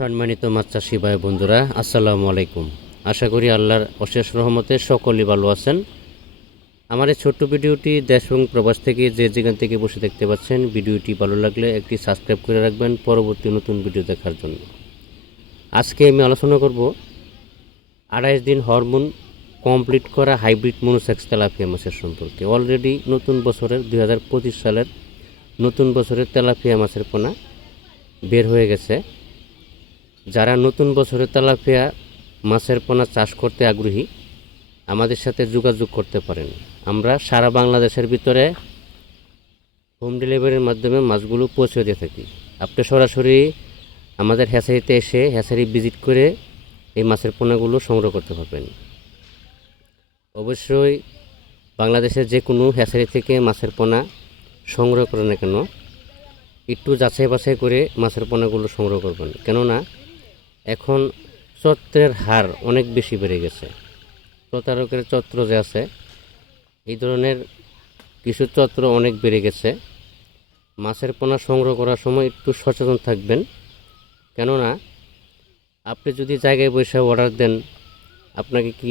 সম্মানিত মাছ চাষি ভাই বন্ধুরা, আসসালামু আলাইকুম। আশা করি আল্লাহর অশেষ রহমতে সকলেই ভালো আছেন। আমার এই ছোট্ট ভিডিওটি দেশ এবং প্রবাস থেকে যে যেখান থেকে বসে দেখতে পাচ্ছেন, ভিডিওটি ভালো লাগলে একটি সাবস্ক্রাইব করে রাখবেন পরবর্তী নতুন ভিডিও দেখার জন্য। আজকে আমি আলোচনা করব 28 দিন হরমোন কমপ্লিট করা হাইব্রিড মনোসেক্স তেলাপিয়া মাছের সম্পর্কে। অলরেডি নতুন বছরের 2025 সালের নতুন বছরের তেলাপিয়া মাছের পোনা বের হয়ে গেছে। যারা নতুন বছরে তেলাপিয়া মাছের পোনা চাষ করতে আগ্রহী, আমাদের সাথে যোগাযোগ করতে পারেন। আমরা সারা বাংলাদেশের ভিতরে হোম ডেলিভারির মাধ্যমে মাছগুলো পৌঁছে দিয়ে থাকি। আপনি সরাসরি আমাদের হ্যাচারিতে এসে হ্যাচারি ভিজিট করে এই মাছের পোনাগুলো সংগ্রহ করতে পারবেন। অবশ্যই বাংলাদেশের যে কোনো হ্যাচারি থেকে মাছের পোনা সংগ্রহ করেন না কেন, একটু যাচাই বাছাই করে মাছের পোনাগুলো সংগ্রহ করবেন। কেননা এখন চত্রের হার অনেক বেশি বেড়ে গেছে। প্রতারকের চত্র যে আছে, এই ধরনের কিছু চত্র অনেক বেড়ে গেছে। মাছের পোনা সংগ্রহ করার সময় একটু সচেতন থাকবেন। কেননা আপনি যদি জায়গায় বসে অর্ডার দেন, আপনাকে কি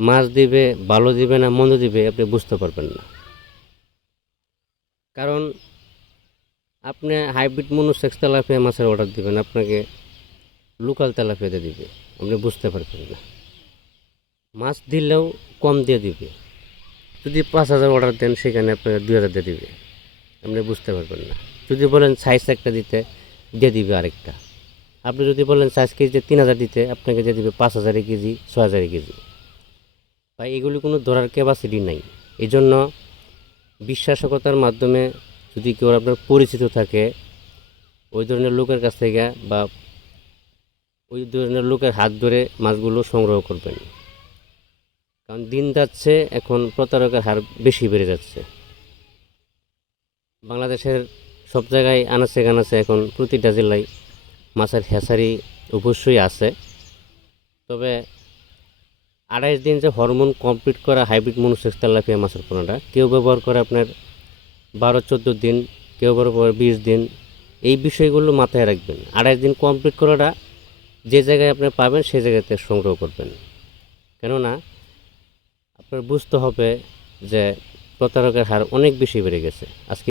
মাছ দিবে, ভালো দিবে না মন্দ দিবে আপনি বুঝতে পারবেন না। কারণ আপনি হাইব্রিড মনোসেক্স তেলাপিয়া মাছের অর্ডার দিবেন, আপনাকে লোকাল তেলাপিয়াতে দিবে, আপনি বুঝতে পারবেন না। মাছ দিলেও কম দিয়ে দিবে। যদি 5,000 অর্ডার দেন, সেখানে আপনাকে 2,000 দিয়ে দিবে, আপনি বুঝতে পারবেন না। যদি বলেন সাইজ একটা দিতে, দিয়ে দিবে আরেকটা। আপনি যদি বলেন সাইজ কেজিতে 3,000 দিতে, আপনাকে দিয়ে দিবে 5,000 কেজি, 6,000 কেজি। বা এগুলি কোনো ধরার ক্যাপাসিটি নাই। এই জন্য বিশ্বাসকতার মাধ্যমে যদি কেউ আপনার পরিচিত থাকে, ওই ধরনের লোকের কাছ থেকে বা ওই ধরনের লোকের হাত ধরে মাছগুলো সংগ্রহ করবেন। কারণ দিন যাচ্ছে, এখন প্রতারকের হার বেশি বেড়ে যাচ্ছে। বাংলাদেশের সব জায়গায় আনাচে কানাচে এখন প্রতিটা জেলায় মাছের হ্যাচারি অবশ্যই আছে। তবে 28 দিন যে হরমোন কমপ্লিট করা হাইব্রিড মনোসেক্স তেলাপিয়া মাছের পোনাটা কেউ ব্যবহার করে আপনার 12-14 দিন, কেউ ব্যবহার করে 20 দিন। এই বিষয়গুলো মাথায় রাখবেন। 28 দিন কমপ্লিট করাটা যে জায়গায় আপনি পাবেন সেই জায়গাতে সংগ্রহ করবেন। কেননা আপনার বুঝতে হবে যে প্রতারকের হার অনেক বেশি বেড়ে গেছে। আজকে